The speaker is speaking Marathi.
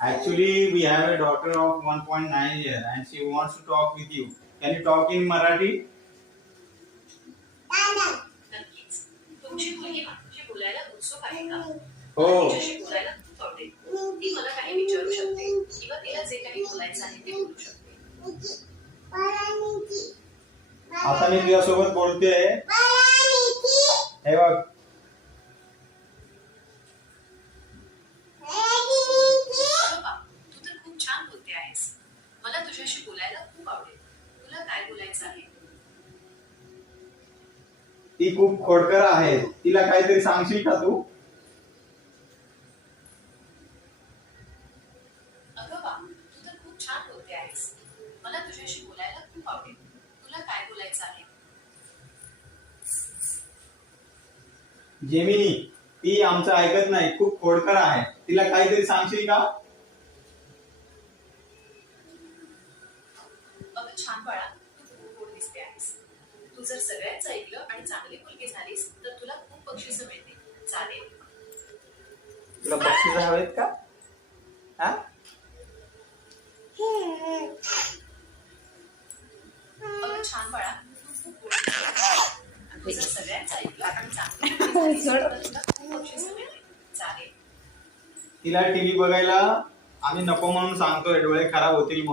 Actually, we have a daughter of 1.9 year and she wants to talk with you. Can you talk in Marathi? नक्कीच. तुमची मुलगी माझ्याशी बोलायला उत्सुक आहे का? हो. तिच्याशी बोलायला खूप आवडेल. ती मला काही विचारू शकते किंवा तिला जे काही बोलायचं आहे ते बोलू शकते. आता मी तुझ्यासोबत बोलते. हे बघ. बाबा, तू तर खूप छान बोलते आहेस. मला तुझ्याशी बोलायला खूप आवडेल. तुला काय बोलायचं आहे? ती खूप खोडकर आहे. तिला काहीतरी सांगशील का तू? अगं बा, तू तर खूप छान बोलते आहेस. मला तुझ्याशी बोलायला खूप आवडेल. तुला काय बोलायचं आहे? जेमिनी, ती आमचं ऐकत नाही. खूप खोडकर आहे. तिला काहीतरी सांगशील का? अगं छान बाळा, तू खूप गोड दिसते आहेस. तू जर सगळ्यांचं ऐकलं आणि चांगली मुलगी झालीस तर तुला खूप बक्षिसं मिळतील. चालेल? तुला बक्षीस हवेत का? हा? अगं छान बाळा, तू खूप गोड दिसते आहेस. तू जर सगळ्यांचं ऐकलं आणि चांगली मुलगी झालीस तर तुला खूप बक्षिसं मिळतील. चालेल? तिला टीव्ही बघायला आम्ही नको म्हणून सांगतोय, डोळे खराब होतील म्हणून.